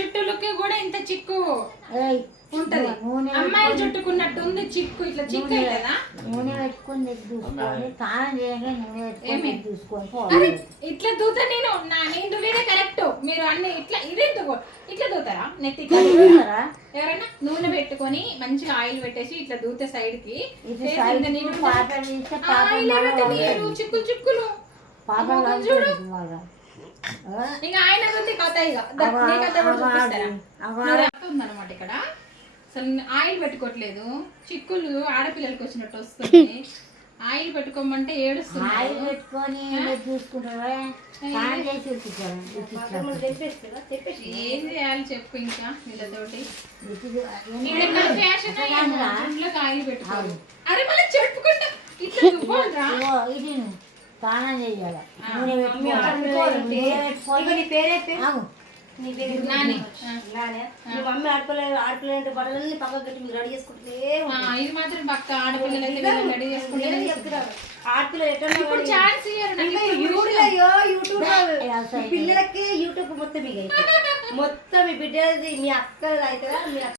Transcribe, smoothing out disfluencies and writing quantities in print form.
జుట్టులకి కూడా ఇంత చిక్కు ఉంటది. అమ్మాయి జుట్టుకున్నట్టు ఉంది చిక్కు, ఇట్లా చిక్కు కదా. నూనె పెట్టుకొని చూసుకొని స్నానం చేయగా నూనె పెట్టుకొని చూసుకొని ఇట్లా దూతా నేను వేరే కరెక్ట్. మీరు అన్ని ఇట్లా ఇదేందుకు ఇట్లా దూతారా నెత్తి? ఎవరైనా నూనె పెట్టుకొని మంచిగా ఆయిల్ పెట్టేసి ఇట్లా దూతే సైడ్ కి చిక్కులు చిక్కులు చూడు. ఇక ఆయన కథ ఉందన్నమాట ఇక్కడ. అసలు ఆయిల్ పెట్టుకోవట్లేదు, చిక్కులు ఆడపిల్లలకి వచ్చినట్టు వస్తుంది. ఆయిల్ పెట్టుకోమంటే ఏడుస్తుంది. ఆయిల్ పెట్టుకొని చూసుకుంటారా? ఏం చేయాలి చెప్పు ఇంకా వీళ్ళతోటి. ఫ్యాషన్ ఆయిల్ పెట్టుకోవాలి. అరే మళ్ళీ చెప్పుకుంటా ఇట్లా ఇది స్నానం చేయాలి. మమ్మీ ఆడపిల్లలు బట్టలన్నీ పక్కకు పెట్టి మీరు రెడీ చేసుకుంటే ఇది మాత్రం పక్క ఆడపిల్లలు రెడీ చేసుకుంటే పిల్లలకి యూట్యూబ్ మొత్తం మీ బిడ్డది మీ అక్క అవుతుందా మీ